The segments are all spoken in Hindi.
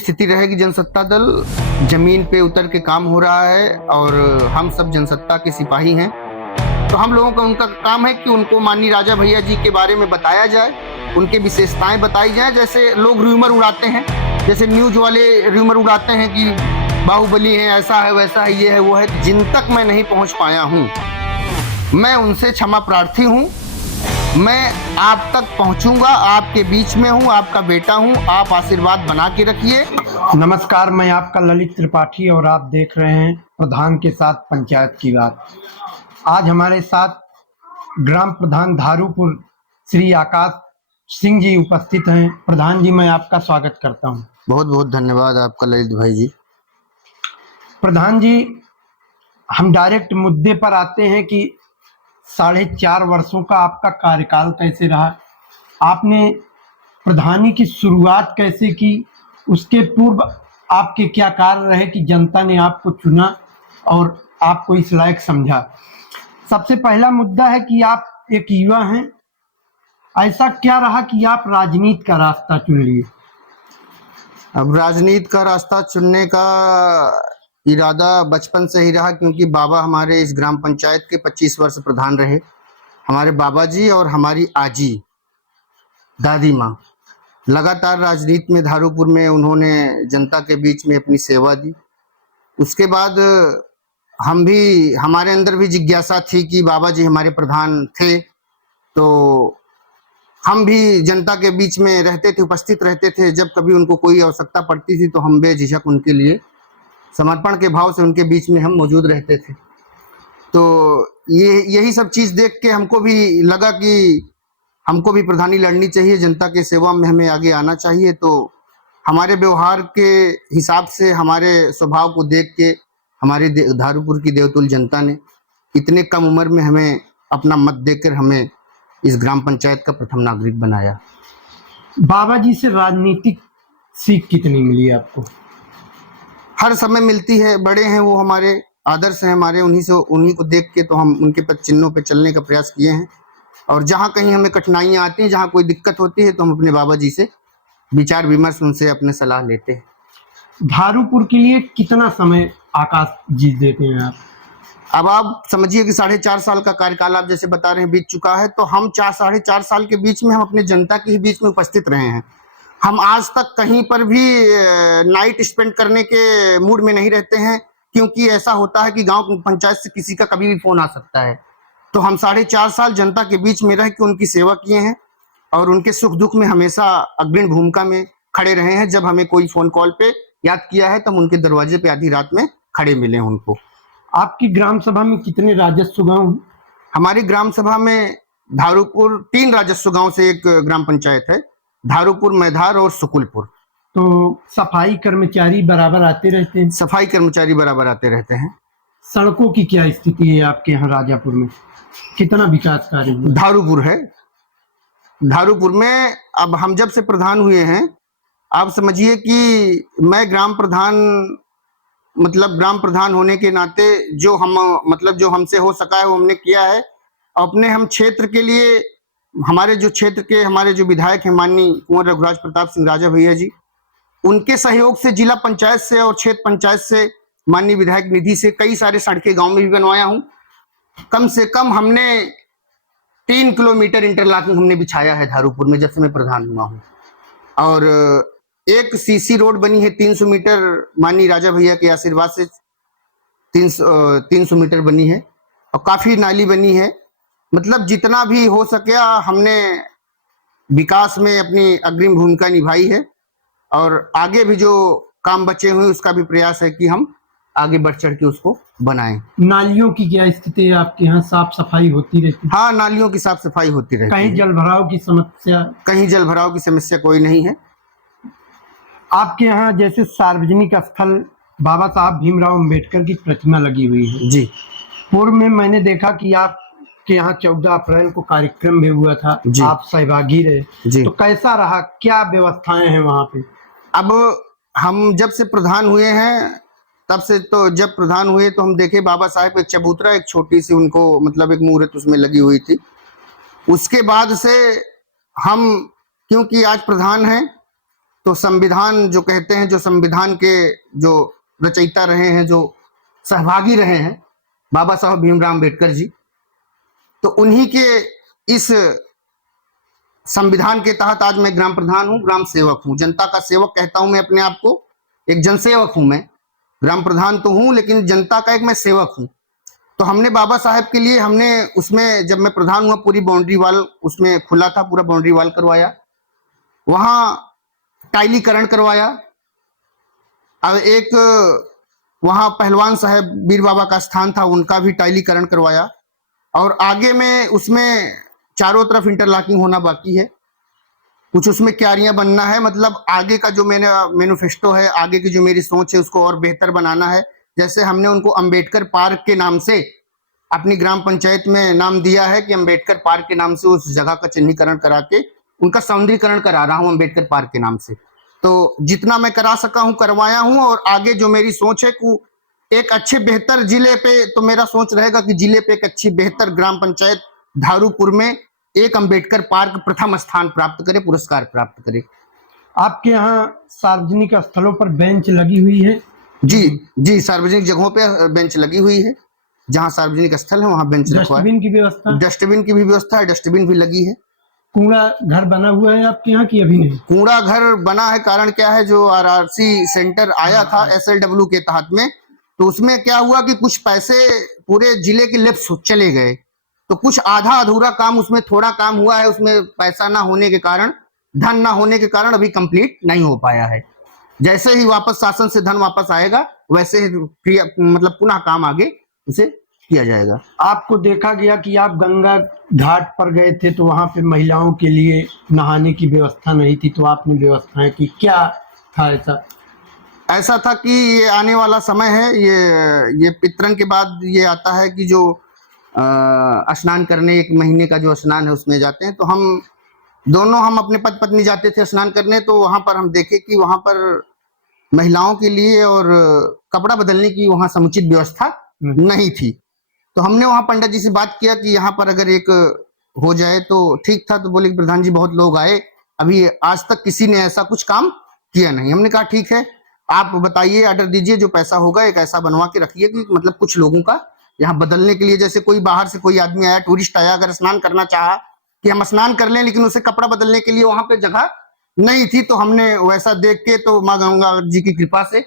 स्थिति रहेगी। जनसत्ता दल जमीन पे उतर के काम हो रहा है और हम सब जनसत्ता के सिपाही हैं। तो हम लोगों का उनका काम है कि उनको माननीय राजा भैया जी के बारे में बताया जाए, उनके विशेषताएं बताई जाए। जैसे लोग र्यूमर उड़ाते हैं, जैसे न्यूज वाले र्यूमर उड़ाते हैं कि बाहुबली है, ऐसा है, वैसा है, ये है, वो है। जिन तक मैं नहीं पहुंच पाया हूं, मैं उनसे क्षमा प्रार्थी हूं। मैं आप तक पहुंचूंगा, आपके बीच में हूं, आपका बेटा हूं, आप आशीर्वाद बना के रखिए। नमस्कार, मैं आपका ललित त्रिपाठी और आप देख रहे हैं प्रधान के साथ पंचायत की बात। आज हमारे साथ ग्राम प्रधान धारूपुर श्री आकाश सिंह जी उपस्थित हैं। प्रधान जी, मैं आपका स्वागत करता हूं। बहुत बहुत धन्यवाद आपका ललित भाई जी। प्रधान जी, हम डायरेक्ट मुद्दे पर आते हैं कि 4.5 वर्षों का आपका कार्यकाल कैसे रहा, आपने प्रधानी की शुरुआत कैसे की, उसके पूर्व आपके क्या कार्य रहे कि जनता ने आपको चुना और आपको इस लायक समझा। सबसे पहला मुद्दा है कि आप एक युवा हैं, ऐसा क्या रहा कि आप राजनीति का रास्ता चुन लिए? अब राजनीति का रास्ता चुनने का इरादा बचपन से ही रहा, क्योंकि बाबा हमारे इस ग्राम पंचायत के 25 वर्ष प्रधान रहे। हमारे बाबा जी और हमारी आजी दादी माँ लगातार राजनीति में धारूपुर में उन्होंने जनता के बीच में अपनी सेवा दी। उसके बाद हम भी, हमारे अंदर भी जिज्ञासा थी कि बाबा जी हमारे प्रधान थे तो हम भी जनता के बीच में रहते थे, उपस्थित रहते थे। जब कभी उनको कोई आवश्यकता पड़ती थी तो हम बेझिझक उनके लिए समर्पण के भाव से उनके बीच में हम मौजूद रहते थे। तो यही सब चीज़ देख के हमको भी लगा कि हमको भी प्रधानी लड़नी चाहिए, जनता की सेवा में हमें आगे आना चाहिए। तो हमारे व्यवहार के हिसाब से, हमारे स्वभाव को देख के हमारे धारूपुर की देवतुल्य जनता ने इतने कम उम्र में हमें अपना मत देकर हमें इस ग्राम पंचायत का प्रथम नागरिक बनाया। बाबा जी से राजनीतिक सीख कितनी मिली आपको? हर समय मिलती है, बड़े हैं वो, हमारे आदर्श हैं हमारे, उन्हीं को देख के तो हम उनके पद चिन्हों पे चलने का प्रयास किए हैं। और जहाँ कहीं हमें कठिनाइयाँ आती हैं, जहाँ कोई दिक्कत होती है, तो हम अपने बाबा जी से विचार विमर्श, उनसे अपने सलाह लेते हैं। धारूपुर के लिए कितना समय आकाश जी देते हैं आप? अब आप समझिए कि 4.5 साल का कार्यकाल आप जैसे बता रहे हैं बीत चुका है, तो हम 4.5 साल के बीच में हम अपने जनता के ही बीच में उपस्थित रहे हैं। हम आज तक कहीं पर भी नाइट स्पेंड करने के मूड में नहीं रहते हैं, क्योंकि ऐसा होता है कि गांव पंचायत से किसी का कभी भी फोन आ सकता है। तो हम 4.5 साल जनता के बीच में रह के उनकी सेवा किए हैं और उनके सुख दुख में हमेशा अग्रणी भूमिका में खड़े रहे हैं। जब हमें कोई फोन कॉल पे याद किया है तो हम उनके दरवाजे पे आधी रात में खड़े मिले हैं उनको। आपकी ग्राम सभा में कितने राजस्व गांव? हमारी ग्राम सभा में धारूपुर 3 राजस्व गांव से एक ग्राम पंचायत है, धारूपुर, मैधार और सुकुलपुर। तो सफाई कर्मचारी बराबर आते रहते हैं? सफाई कर्मचारी बराबर आते रहते हैं। सड़कों की क्या स्थिति है आपके यहाँ राजापुर में? कितना विकास कार्य हुआ? धारूपुर है, धारूपुर में अब हम जब से प्रधान हुए हैं, आप समझिए कि मैं ग्राम प्रधान होने के नाते जो हमसे हो सका है वो हमने किया है। अपने हम क्षेत्र के लिए, हमारे जो विधायक हैं माननीय कुंवर रघुराज प्रताप सिंह राजा भैया जी, उनके सहयोग से जिला पंचायत से और क्षेत्र पंचायत से माननीय विधायक निधि से कई सारे सड़कें गांव में भी बनवाया हूं। कम से कम हमने 3 किलोमीटर इंटरलॉकिंग हमने बिछाया है धारूपुर में जब से मैं प्रधान हुआ हूं। और एक सीसी रोड बनी है 300 मीटर, माननीय राजा भैया के आशीर्वाद से 300 मीटर बनी है। और काफी नाली बनी है। मतलब जितना भी हो सके हमने विकास में अपनी अग्रिम भूमिका निभाई है और आगे भी जो काम बचे हुए उसका भी प्रयास है कि हम आगे बढ़ चढ़ के उसको बनाएं। नालियों की क्या स्थिति है आपके यहाँ? साफ सफाई होती रहती है? हाँ, नालियों की साफ सफाई होती रहती है। कहीं जल भराव की समस्या? कहीं जल भराव की समस्या कोई नहीं है। आपके यहाँ जैसे सार्वजनिक स्थल बाबा साहब भीमराव अंबेडकर की प्रतिमा लगी हुई है जी, पूर्व में मैंने देखा कि आपके यहाँ 14 अप्रैल को कार्यक्रम भी हुआ था, आप सहभागी रहे जी। तो कैसा रहा, क्या व्यवस्थाएं हैं वहाँ पे? अब हम जब से प्रधान हुए हैं तब से, तो जब प्रधान हुए तो हम देखे बाबा साहब एक चबूतरा, एक छोटी सी उनको एक मूर्त उसमें लगी हुई थी। उसके बाद से हम, क्योंकि आज प्रधान हैं तो संविधान जो कहते हैं, जो संविधान के जो रचयिता रहे हैं, जो सहभागी रहे हैं, बाबा साहब भीमराव अम्बेडकर जी, तो उन्हीं के इस संविधान के तहत आज मैं ग्राम प्रधान हूं, ग्राम सेवक हूं, जनता का सेवक कहता हूं मैं अपने आप को, एक जनसेवक हूं मैं। ग्राम प्रधान तो हूं लेकिन जनता का एक मैं सेवक हूं। तो हमने बाबा साहब के लिए, हमने उसमें जब मैं प्रधान हुआ पूरी बाउंड्री वाल उसमें खुला था, पूरा बाउंड्री वाल करवाया, वहां टाइलीकरण करवाया। अब एक वहां पहलवान साहब वीर बाबा का स्थान था, उनका भी टाइलीकरण करवाया। और आगे में उसमें चारों तरफ इंटरलॉकिंग होना बाकी है, कुछ उसमें क्यारियां बनना है। मतलब आगे का जो मेरा मैनिफेस्टो है, आगे की जो मेरी सोच है, उसको और बेहतर बनाना है। जैसे हमने उनको अंबेडकर पार्क के नाम से अपनी ग्राम पंचायत में नाम दिया है कि अंबेडकर पार्क के नाम से उस जगह का चिन्हीकरण करा के उनका सौंदर्यीकरण करा रहा हूं अंबेडकर पार्क के नाम से। तो जितना मैं करा सका हूं करवाया हूं। और आगे जो मेरी सोच है कि एक अच्छे बेहतर जिले पे, तो मेरा सोच रहेगा कि जिले पे एक अच्छी बेहतर ग्राम पंचायत धारूपुर में एक अंबेडकर पार्क प्रथम स्थान प्राप्त करे, पुरस्कार प्राप्त करे। आपके यहाँ सार्वजनिक स्थलों पर बेंच लगी हुई है? जी जी, सार्वजनिक जगहों पे बेंच लगी हुई है, जहाँ सार्वजनिक स्थल है वहाँ बेंच रखवा है। डस्टबिन की व्यवस्था? डस्टबिन की भी व्यवस्था है, डस्टबिन भी लगी है। कूड़ा घर बना हुआ है आपके यहाँ की अभी नहीं? कूड़ा घर बना है। कारण क्या है, जो आरआरसी सेंटर आया था एसएलडब्ल्यू के तहत में, तो उसमें क्या हुआ कि कुछ पैसे पूरे जिले के लेफ्ट चले गए, तो कुछ आधा अधूरा काम, उसमें थोड़ा काम हुआ है, उसमें पैसा ना होने के कारण, धन ना होने के कारण अभी कंप्लीट नहीं हो पाया है। जैसे ही वापस शासन से धन वापस आएगा वैसे ही मतलब पुनः काम आगे उसे किया जाएगा। आपको देखा गया कि आप गंगा घाट पर गए थे, तो वहां पे महिलाओं के लिए नहाने की व्यवस्था नहीं थी, तो आपने व्यवस्थाएं की, क्या था ऐसा? ऐसा था कि ये आने वाला समय है, ये पितरन के बाद ये आता है कि जो स्नान करने, एक महीने का जो स्नान है उसमें जाते हैं। तो हम दोनों, हम अपने पति पत्नी जाते थे स्नान करने, तो वहां पर हम देखे कि वहां पर महिलाओं के लिए और कपड़ा बदलने की वहां समुचित व्यवस्था नहीं थी। तो हमने वहां पंडित जी से बात किया कि यहाँ पर अगर एक हो जाए तो ठीक था। तो बोले प्रधान जी बहुत लोग आए, अभी आज तक किसी ने ऐसा कुछ काम किया नहीं। हमने कहा ठीक है, आप बताइए, ऑर्डर दीजिए, जो पैसा होगा एक ऐसा बनवा के रखिए कि मतलब कुछ लोगों का यहाँ बदलने के लिए, जैसे कोई बाहर से कोई आदमी आया, टूरिस्ट आया, अगर स्नान करना चाहा कि हम स्नान कर लें, लेकिन उसे कपड़ा बदलने के लिए वहां पे जगह नहीं थी। तो हमने वैसा देख के, तो माँ गंगा जी की कृपा से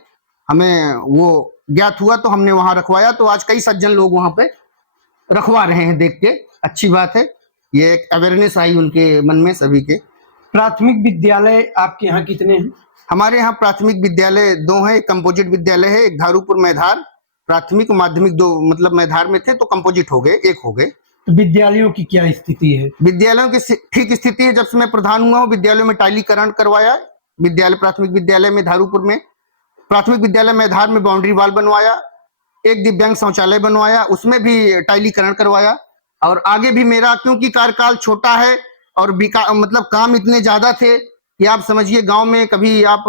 हमें वो ज्ञात हुआ, तो हमने वहां रखवाया। तो आज कई सज्जन लोग वहां पे रखवा रहे हैं, देख के अच्छी बात है। ये एक अवेयरनेस आई उनके मन में सभी के। प्राथमिक विद्यालय आपके यहाँ कितने हैं? हमारे यहाँ प्राथमिक विद्यालय 2 हैं। एक कंपोजिट विद्यालय है, एक धारूपुर मैधार प्राथमिक माध्यमिक, 2 मतलब मैधार में थे तो कंपोजिट हो गए, 1 हो गए। तो विद्यालयों की क्या स्थिति है? विद्यालयों की ठीक स्थिति है। जब से मैं प्रधान हुआ हूँ विद्यालयों में टाइलीकरण करवाया। विद्यालय प्राथमिक विद्यालय में धारूपुर में, प्राथमिक विद्यालय मैधार में बाउंड्री वॉल बनवाया, एक दिव्यांग शौचालय बनवाया, उसमें भी टाइलीकरण करवाया। और आगे भी मेरा, क्योंकि कार्यकाल छोटा है और मतलब काम इतने ज्यादा थे कि आप समझिए, गांव में कभी आप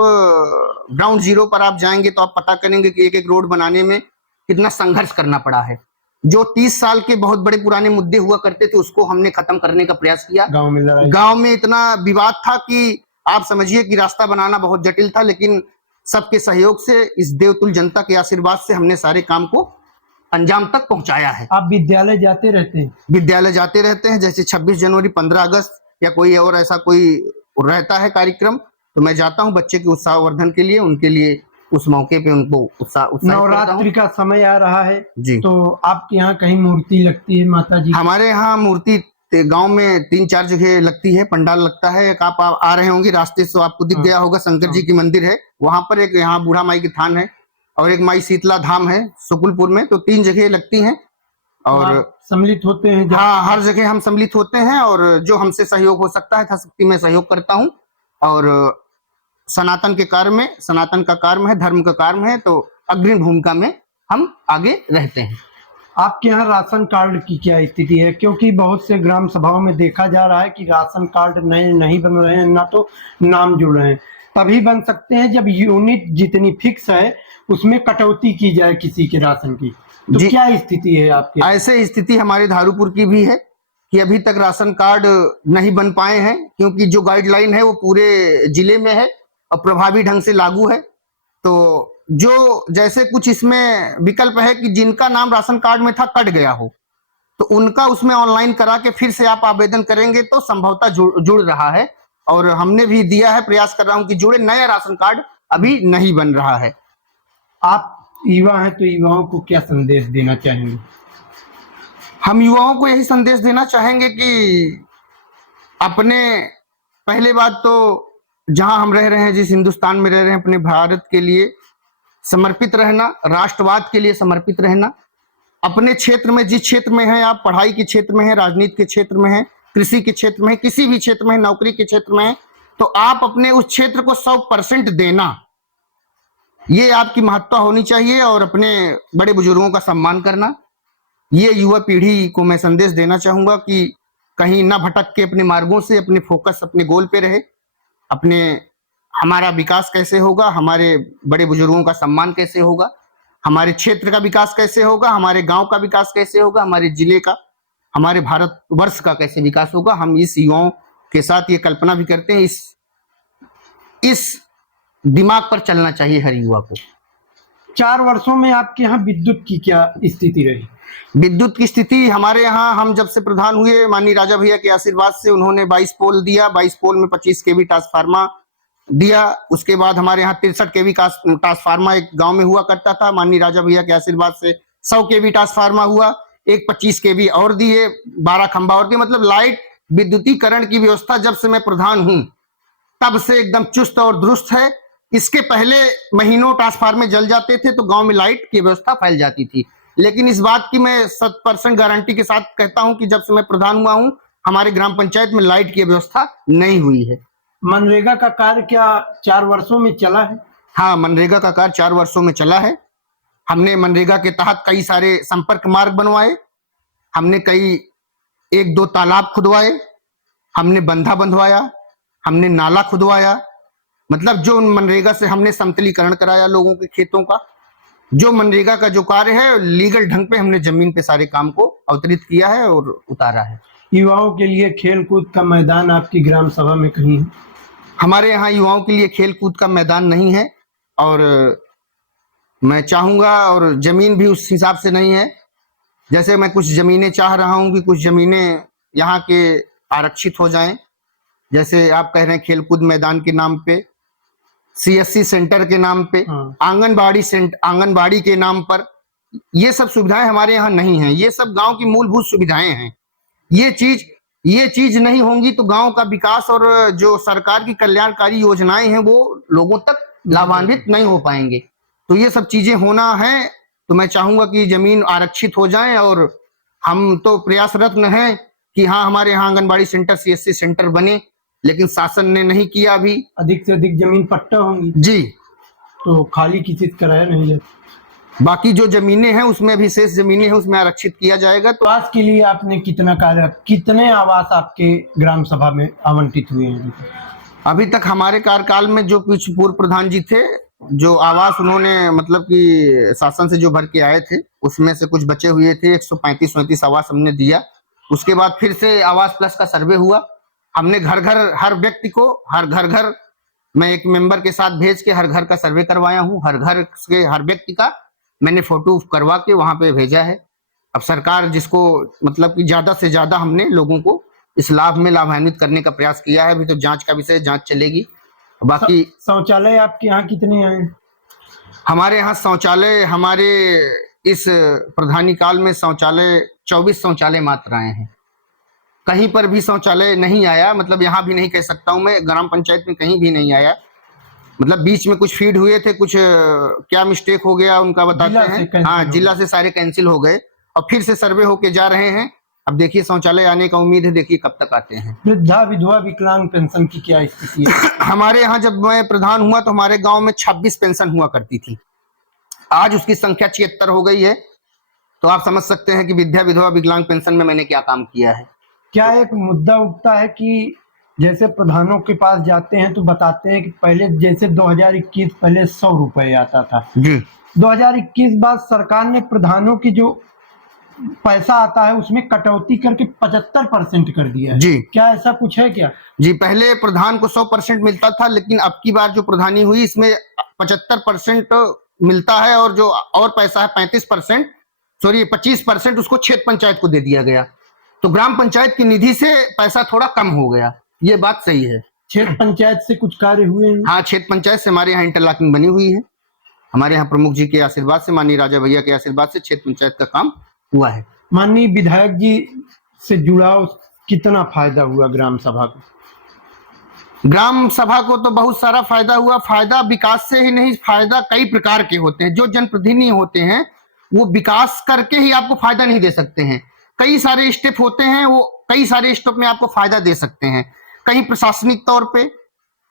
ग्राउंड जीरो पर आप जाएंगे तो आप पता करेंगे कि एक एक रोड बनाने में कितना संघर्ष करना पड़ा है। जो 30 साल के बहुत बड़े पुराने मुद्दे हुआ करते थे उसको हमने खत्म करने का प्रयास किया। गांव में इतना विवाद था कि आप समझिए कि रास्ता बनाना बहुत जटिल था, लेकिन सबके सहयोग से, इस देवतुल जनता के आशीर्वाद से हमने सारे काम को अंजाम तक पहुंचाया है। आप विद्यालय जाते रहते हैं? विद्यालय जाते रहते हैं। जैसे 26 जनवरी, 15 अगस्त या कोई और ऐसा कोई रहता है कार्यक्रम तो मैं जाता हूं बच्चे के उत्साहवर्धन के लिए, उनके लिए उस मौके पे उनको उत्साह। नवरात्रि का समय आ रहा है जी, तो आपके यहाँ कहीं मूर्ति लगती है माता जी? हमारे यहाँ मूर्ति गांव में 3-4 जगह लगती है, पंडाल लगता है। एक आप आ रहे होंगे रास्ते से, आपको दिख गया होगा, शंकर जी की मंदिर है वहां पर, एक यहाँ बूढ़ा माई के थान है और एक माई शीतला धाम है सुकुलपुर में। तो 3 जगह लगती हैं और सम्मिलित होते हैं। हाँ, हर जगह हम सम्मिलित होते हैं और जो हमसे सहयोग हो सकता है यथाशक्ति में सहयोग करता हूँ। और सनातन के कार्य में, सनातन का कार्य है, धर्म का कार्य है, तो अग्रणी भूमिका में हम आगे रहते हैं। आपके यहाँ राशन कार्ड की क्या स्थिति है? क्योंकि बहुत से ग्राम सभाओं में देखा जा रहा है कि राशन कार्ड नए नहीं बन रहे हैं, ना तो नाम जुड़ रहे हैं। तभी बन सकते हैं जब यूनिट जितनी फिक्स है उसमें कटौती की जाए किसी के राशन की। तो क्या स्थिति है आपकी? ऐसे स्थिति हमारे धारूपुर की भी है कि अभी तक राशन कार्ड नहीं बन पाए हैं, क्योंकि जो गाइडलाइन है वो पूरे जिले में है और प्रभावी ढंग से लागू है। तो जो जैसे कुछ इसमें विकल्प है कि जिनका नाम राशन कार्ड में था कट गया हो, तो उनका उसमें ऑनलाइन करा के फिर से आप आवेदन करेंगे तो संभवतः जुड़ रहा है। और हमने भी दिया है, प्रयास कर रहा हूं कि जुड़े। नया राशन कार्ड अभी नहीं बन रहा है। आप युवा हैं तो युवाओं को क्या संदेश देना चाहेंगे? हम युवाओं को यही संदेश देना चाहेंगे कि अपने, पहले बात तो जहां हम रह रहे हैं, जिस हिंदुस्तान में रह रहे हैं, अपने भारत के लिए समर्पित रहना, राष्ट्रवाद के लिए समर्पित रहना। अपने क्षेत्र में, जिस क्षेत्र में हैं आप, पढ़ाई के क्षेत्र में हैं, राजनीति के क्षेत्र में हैं, कृषि के क्षेत्र में हैं, किसी भी क्षेत्र में, नौकरी के क्षेत्र में हैं, तो आप अपने उस क्षेत्र को 100% देना, ये आपकी महत्ता होनी चाहिए। और अपने बड़े बुजुर्गों का सम्मान करना, ये युवा पीढ़ी को मैं संदेश देना चाहूंगा कि कहीं ना भटक के अपने मार्गों से, अपने फोकस अपने गोल पे रहे। अपने, हमारा विकास कैसे होगा, हमारे बड़े बुजुर्गों का सम्मान कैसे होगा, हमारे क्षेत्र का विकास कैसे होगा, हमारे गांव का विकास कैसे होगा, हमारे जिले का, हमारे भारतवर्ष का कैसे विकास होगा, हम इस युवाओं के साथ ये कल्पना भी करते हैं। इस दिमाग पर चलना चाहिए हर युवा को। 4 वर्षों में आपके यहाँ विद्युत की क्या स्थिति रही? विद्युत की स्थिति हमारे यहाँ, हम जब से प्रधान हुए, माननीय राजा भैया के आशीर्वाद से उन्होंने 22 पोल दिया, 22 पोल में 25 केवी ट्रांसफार्मर दिया। उसके बाद हमारे यहाँ 63 केवी का ट्रांसफार्मर एक गांव में हुआ करता था, माननीय राजा भैया के आशीर्वाद से 100 केवी ट्रांसफार्मर हुआ, एक 25 केवी और दिए, 12 खंभा और दिए। मतलब लाइट विद्युतीकरण की व्यवस्था जब से मैं प्रधान हूं तब से एकदम चुस्त और दुरुस्त है। इसके पहले महीनों ट्रांसफार्मर जल जाते थे तो गांव में लाइट की व्यवस्था फैल जाती थी। लेकिन इस बात की मैं 100% गारंटी के साथ कहता हूं कि जब से मैं प्रधान हुआ हूं, हमारे ग्राम पंचायत में लाइट की व्यवस्था नहीं हुई है। मनरेगा का कार्य क्या 4 वर्षों में चला है? हाँ, मनरेगा का कार्य 4 वर्षों में चला है। हमने मनरेगा के तहत कई सारे संपर्क मार्ग बनवाए, हमने कई 1-2 तालाब खुदवाए, हमने बंधा बंधवाया, हमने नाला खुदवाया। मतलब जो मनरेगा से हमने समतलीकरण कराया लोगों के खेतों का। जो मनरेगा का जो कार्य है, लीगल ढंग पे हमने जमीन पे सारे काम को अवतरित किया है और उतारा है। युवाओं के लिए खेल कूद का मैदान आपकी ग्राम सभा में कहीं है? हमारे यहाँ युवाओं के लिए खेल कूद का मैदान नहीं है, और मैं चाहूंगा, और जमीन भी उस हिसाब से नहीं है। जैसे मैं कुछ जमीनें चाह रहा हूं कि कुछ जमीनें यहाँ के आरक्षित हो जाएं। जैसे आप कह रहे हैं खेलकूद मैदान के नाम पे, CSC सेंटर के नाम पे, आंगनबाड़ी के नाम पर, ये सब सुविधाएं हमारे यहाँ नहीं है। ये सब गांव की मूलभूत सुविधाएं हैं। ये चीज नहीं होंगी तो गांव का विकास और जो सरकार की कल्याणकारी योजनाएं हैं वो लोगों तक लाभान्वित नहीं हो पाएंगे। तो ये सब चीजें होना है। तो मैं चाहूंगा कि जमीन आरक्षित हो जाए, और हम तो प्रयासरत हैं कि हाँ, हमारे यहाँ आंगनबाड़ी सेंटर, CSC सेंटर बने, लेकिन शासन ने नहीं किया। अभी अधिक से अधिक जमीन पट्टा होंगी जी, तो खाली किसी से कराया नहीं जाता। बाकी जो जमीनें हैं उसमें अभी शेष जमीनें हैं उसमें आरक्षित किया जाएगा। तो आवास के लिए आपने कितने आवास आपके ग्राम सभा में आवंटित हुए हैं? अभी तक हमारे कार्यकाल में जो कुछ पूर्व प्रधान जी थे, जो आवास उन्होंने मतलब कि शासन से जो भर के आए थे, उसमें से कुछ बचे हुए थे। 135-139 आवास हमने दिया। उसके बाद फिर से आवास प्लस का सर्वे हुआ। हमने घर घर, हर व्यक्ति को, हर घर मैं एक मेंबर के साथ भेज के हर घर का सर्वे करवाया हूँ। हर घर के हर व्यक्ति का मैंने फोटो करवा के वहां पे भेजा है। अब सरकार जिसको मतलब कि ज्यादा से ज्यादा हमने लोगों को इस लाभ में लाभान्वित करने का प्रयास किया है। अभी तो जांच का विषय, जांच चलेगी। बाकी शौचालय आपके यहाँ कितने आए? हमारे यहाँ शौचालय, हमारे इस प्रधानी काल में शौचालय 24 शौचालय मात्र आए हैं। कहीं पर भी शौचालय नहीं आया। मतलब यहाँ भी नहीं कह सकता हूँ मैं, ग्राम पंचायत में कहीं भी नहीं आया। मतलब बीच में कुछ फीड हुए थे, कुछ क्या मिस्टेक हो गया उनका बताते हैं। हाँ, जिला से सारे कैंसिल हो गए और फिर से सर्वे होके जा रहे हैं। अब देखिए शौचालय आने का उम्मीद है, देखिए कब तक आते हैं। वृद्धा विधवा विकलांग पेंशन की क्या स्थिति है? हमारे यहाँ जब मैं प्रधान हुआ तो हमारे गांव में 26 पेंशन हुआ करती थी। आज उसकी संख्या 76 हो गई है। तो आप समझ सकते हैं कि वृद्धा विधवा विकलांग पेंशन में मैंने क्या काम किया है। क्या एक मुद्दा उठता है कि जैसे प्रधानों के पास जाते हैं तो बताते हैं कि पहले जैसे 2021 पहले 100 रुपए आता था जी, 2021 बाद सरकार ने प्रधानों की जो पैसा आता है उसमें कटौती करके 75% कर दिया है। जी क्या ऐसा कुछ है क्या? जी, पहले प्रधान को 100% मिलता था, लेकिन अब की बार जो प्रधानी हुई इसमें 75% मिलता है, और जो और पैसा है 35%, सॉरी 25%, उसको क्षेत्र पंचायत को दे दिया गया। तो ग्राम पंचायत की निधि से पैसा थोड़ा कम हो गया, ये बात सही है। क्षेत्र पंचायत से कुछ कार्य हुए हैं? हाँ, क्षेत्र पंचायत से हमारे यहाँ इंटरलॉकिंग बनी हुई है। हमारे यहाँ प्रमुख जी के आशीर्वाद से, माननीय राजा भैया के आशीर्वाद से क्षेत्र पंचायत का काम हुआ है। माननीय विधायक जी से जुड़ाव कितना फायदा हुआ ग्राम सभा को? ग्राम सभा को तो बहुत सारा फायदा हुआ। फायदा विकास से ही नहीं, फायदा कई प्रकार के होते हैं। जो जनप्रतिनिधि होते हैं वो विकास करके ही आपको फायदा नहीं दे सकते हैं। कई सारे स्टेप होते हैं, वो कई सारे स्टेप में आपको फायदा दे सकते हैं। कहीं प्रशासनिक तौर पे,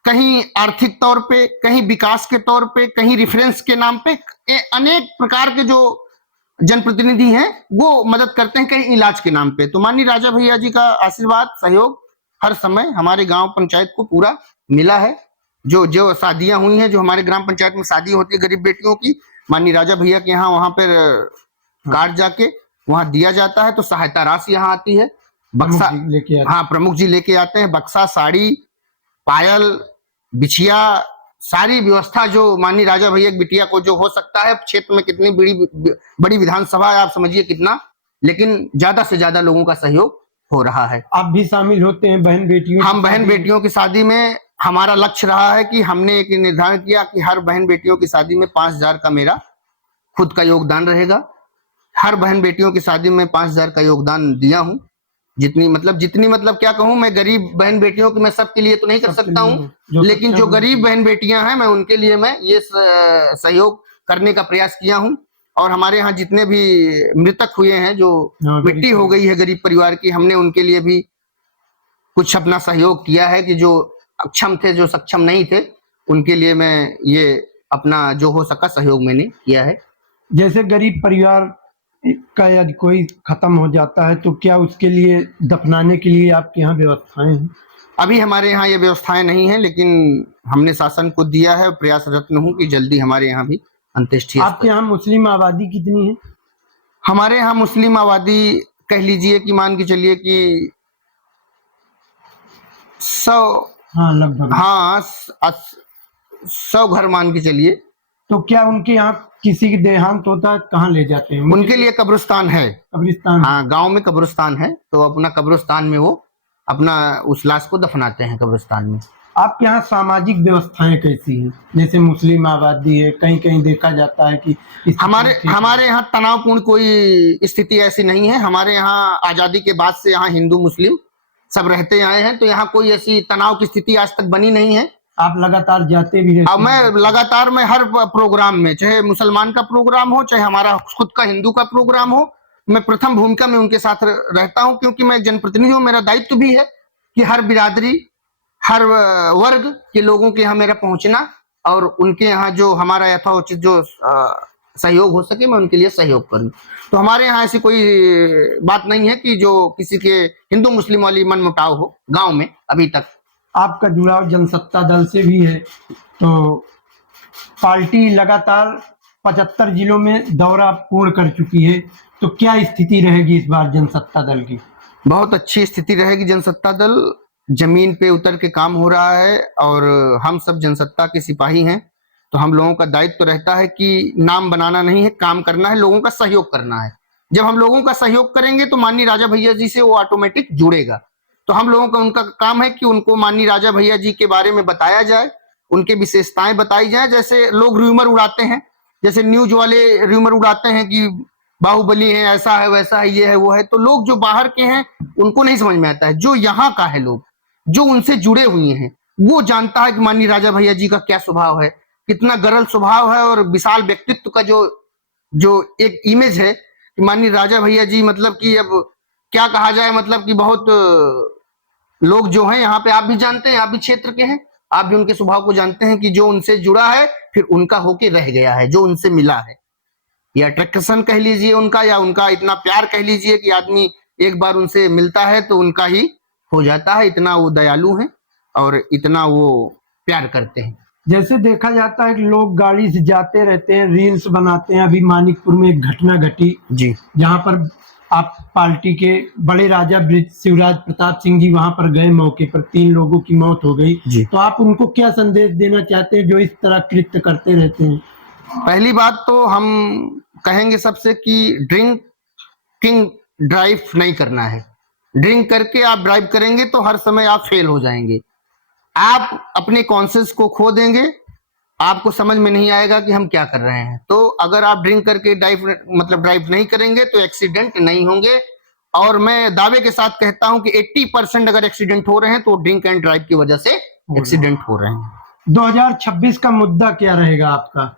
कहीं आर्थिक तौर पे, कहीं विकास के तौर पे, कहीं रेफरेंस के नाम पे, अनेक प्रकार के जो जनप्रतिनिधि हैं वो मदद करते हैं, कहीं इलाज के नाम पे। तो माननीय राजा भैया जी का आशीर्वाद, सहयोग हर समय हमारे गांव पंचायत को पूरा मिला है। जो जो शादियां हुई हैं, जो हमारे ग्राम पंचायत में शादी होती है गरीब बेटियों की, माननीय राजा भैया के यहाँ वहां पर कार्ड जाके वहां दिया जाता है, तो सहायता राशि यहाँ आती है। बक्सा लेके आते? हाँ, प्रमुख जी लेके आते हैं। बक्सा, साड़ी, पायल, बिछिया, सारी व्यवस्था जो माननीय राजा भैया की बिटिया को जो हो सकता है। क्षेत्र में कितनी बड़ी विधानसभा है, आप समझिए कितना, लेकिन ज्यादा से ज्यादा लोगों का सहयोग हो रहा है। आप भी शामिल होते हैं बहन बेटियों? हम बहन बेटियों की शादी में, हमारा लक्ष्य रहा है कि हमने एक निर्धारण किया कि हर बहन बेटियों की शादी में 5,000 का मेरा खुद का योगदान रहेगा। हर बहन बेटियों की शादी में 5,000 का योगदान दिया हूँ। जितनी मतलब क्या कहूँ, मैं गरीब बहन बेटियों की मैं सबके लिए तो नहीं कर सकता हूँ, लेकिन जो गरीब बहन बेटियां हैं, मैं उनके लिए मैं ये सहयोग करने का प्रयास किया हूँ। और हमारे यहाँ जितने भी मृतक हुए हैं, जो मिट्टी हो गई है गरीब परिवार की, हमने उनके लिए भी कुछ अपना सहयोग किया है। कि जो अक्षम थे, जो सक्षम नहीं थे, उनके लिए मैं ये अपना जो हो सका सहयोग मैंने किया है। जैसे गरीब परिवार का यदि कोई खत्म हो जाता है तो क्या उसके लिए दफनाने के लिए आपके यहाँ व्यवस्थाएं हैं? अभी हमारे यहाँ ये व्यवस्थाएं नहीं है, लेकिन हमने शासन को दिया है, प्रयासरत हूँ कि जल्दी हमारे यहाँ भी अंत्येष्टि। आपके यहाँ मुस्लिम आबादी कितनी है? हमारे यहाँ मुस्लिम आबादी कह लीजिए कि मान के चलिए कि 100, हाँ लगभग, हाँ 100 घर मान के चलिए। तो क्या उनके यहाँ किसी की देहांत होता है, कहाँ ले जाते हैं? उनके लिए कब्रिस्तान है। कब्रिस्तान? हाँ, गांव में कब्रिस्तान है, तो अपना कब्रिस्तान में वो अपना उस लाश को दफनाते हैं कब्रिस्तान में। आपके यहाँ सामाजिक व्यवस्थाएं कैसी हैं? जैसे मुस्लिम आबादी है, कहीं कहीं देखा जाता है कि हमारे यहाँ तनावपूर्ण कोई स्थिति ऐसी नहीं है। हमारे यहाँ आजादी के बाद से यहाँ हिंदू मुस्लिम सब रहते आए हैं, तो यहाँ कोई ऐसी तनाव की स्थिति आज तक बनी नहीं है। आप लगातार जाते भी रहते अब मैं लगातार, मैं हर प्रोग्राम में, चाहे मुसलमान का प्रोग्राम हो, चाहे हमारा खुद का हिंदू का प्रोग्राम हो, मैं प्रथम भूमिका में उनके साथ रहता हूं, क्योंकि मैं जनप्रतिनिधि हूं। मेरा दायित्व भी है कि हर बिरादरी, हर वर्ग के लोगों के यहाँ मेरा पहुंचना, और उनके यहाँ जो हमारा यथोचित जो सहयोग हो सके, मैं उनके लिए सहयोग करूं। तो हमारे यहाँ ऐसी कोई बात नहीं है कि जो किसी के हिंदू मुस्लिम वाली मन मुटाव हो गाँव में अभी तक। आपका जुड़ाव जनसत्ता दल से भी है, तो पार्टी लगातार 75 जिलों में दौरा पूर्ण कर चुकी है, तो क्या स्थिति रहेगी इस बार जनसत्ता दल की? बहुत अच्छी स्थिति रहेगी। जनसत्ता दल जमीन पे उतर के काम हो रहा है, और हम सब जनसत्ता के सिपाही हैं, तो हम लोगों का दायित्व तो रहता है कि नाम बनाना नहीं है, काम करना है, लोगों का सहयोग करना है। जब हम लोगों का सहयोग करेंगे तो माननीय राजा भैया जी से वो ऑटोमेटिक जुड़ेगा। तो हम लोगों का, उनका काम है कि उनको माननीय राजा भैया जी के बारे में बताया जाए, उनके विशेषताएं बताई जाए। जैसे लोग र्यूमर उड़ाते हैं, जैसे न्यूज वाले र्यूमर उड़ाते हैं कि बाहुबली है, ऐसा है, वैसा है, ये है, वो है, तो लोग जो बाहर के हैं उनको नहीं समझ में आता है। जो यहाँ का है, लोग जो उनसे जुड़े हुए हैं, वो जानता है कि माननीय राजा भैया जी का क्या स्वभाव है, कितना गरल स्वभाव है, और विशाल व्यक्तित्व का जो एक इमेज है कि माननीय राजा भैया जी, मतलब कि अब क्या कहा जाए, मतलब कि बहुत लोग जो हैं यहाँ पे, आप भी जानते हैं, आप भी क्षेत्र के हैं, आप भी उनके स्वभाव को जानते हैं कि जो उनसे जुड़ा है फिर उनका होके रह गया है, जो उनसे मिला है, या अट्रैक्शन कह लीजिए उनका, या उनका इतना प्यार कह लीजिए कि आदमी एक बार उनसे मिलता है तो उनका ही हो जाता है। इतना वो दयालु हैं और इतना वो प्यार करते हैं। जैसे देखा जाता है कि लोग गाड़ी से जाते रहते हैं, रील्स बनाते हैं। अभी मानिकपुर में एक घटना घटी जी जहां पर आप पार्टी के बड़े राजा शिवराज प्रताप सिंह जी वहां पर गए, मौके पर 3 लोगों की मौत हो गई। जी। तो आप उनको क्या संदेश देना चाहते हैं जो इस तरह कृत्य करते रहते हैं? पहली बात तो हम कहेंगे सबसे कि ड्रिंकिंग ड्राइव नहीं करना है। ड्रिंक करके आप ड्राइव करेंगे तो हर समय आप फेल हो जाएंगे, आप अपने कॉन्शियस को खो देंगे, आपको समझ में नहीं आएगा कि हम क्या कर रहे हैं। तो अगर आप ड्रिंक करके ड्राइव नहीं करेंगे तो एक्सीडेंट नहीं होंगे। और मैं दावे के साथ कहता हूं कि 80% अगर एक्सीडेंट हो रहे हैं तो ड्रिंक एंड ड्राइव की वजह से एक्सीडेंट हो रहे हैं। 2026 का मुद्दा क्या रहेगा आपका?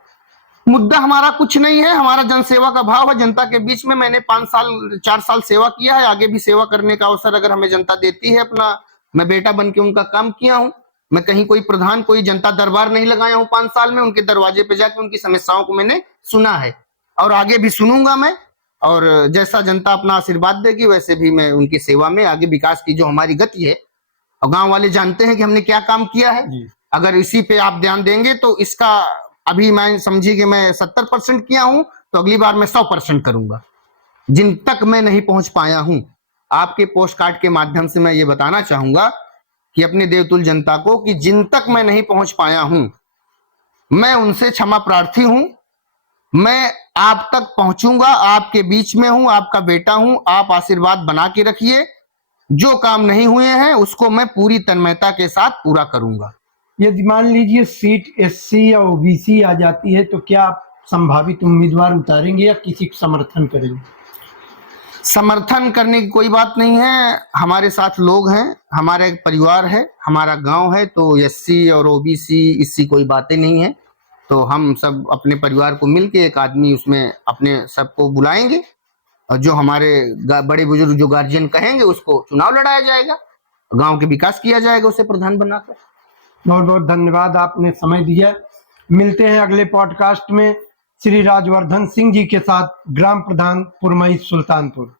मुद्दा हमारा कुछ नहीं है, हमारा जनसेवा का भाव है। जनता के बीच में मैंने 4 साल सेवा किया है, आगे भी सेवा करने का अवसर अगर हमें जनता देती है, अपना मैं बेटा बन के उनका काम किया हूं। मैं कहीं कोई प्रधान, कोई जनता दरबार नहीं लगाया हूं 5 साल में। उनके दरवाजे पे जाकर उनकी समस्याओं को मैंने सुना है और आगे भी सुनूंगा मैं। और जैसा जनता अपना आशीर्वाद देगी वैसे भी मैं उनकी सेवा में आगे विकास की जो हमारी गति है, और गांव वाले जानते हैं कि हमने क्या काम किया है। अगर इसी पे आप ध्यान देंगे तो इसका अभी मैं समझी कि मैं 70% किया हूं, तो अगली बार मैं 100% करूंगा। जिन तक मैं नहीं पहुंच पाया हूं, आपके पोस्ट कार्ड के माध्यम से मैं ये बताना चाहूंगा कि अपने देवतुल जनता को कि जिन तक मैं नहीं पहुंच पाया हूं, मैं उनसे क्षमा प्रार्थी हूं। मैं आप तक पहुंचूंगा, आपके बीच में हूं, आपका बेटा हूं। आप आशीर्वाद बना के रखिए। जो काम नहीं हुए हैं उसको मैं पूरी तन्मयता के साथ पूरा करूंगा। यदि मान लीजिए सीट एससी या ओबीसी आ जाती है तो क्या आप संभावित उम्मीदवार उतारेंगे या किसी को समर्थन करेंगे? समर्थन करने की कोई बात नहीं है। हमारे साथ लोग हैं, हमारा एक परिवार है, हमारा गांव है, तो एससी और ओबीसी इससी कोई बातें नहीं है। तो हम सब अपने परिवार को मिलके एक आदमी उसमें अपने सबको बुलाएंगे और जो हमारे बड़े बुजुर्ग जो गार्जियन कहेंगे उसको चुनाव लड़ाया जाएगा, गांव के विकास किया जाएगा उसे प्रधान बनाकर। बहुत बहुत धन्यवाद, आपने समय दिया। मिलते हैं अगले पॉडकास्ट में श्री राजवर्धन सिंह जी के साथ, ग्राम प्रधान पुरमई सुल्तानपुर।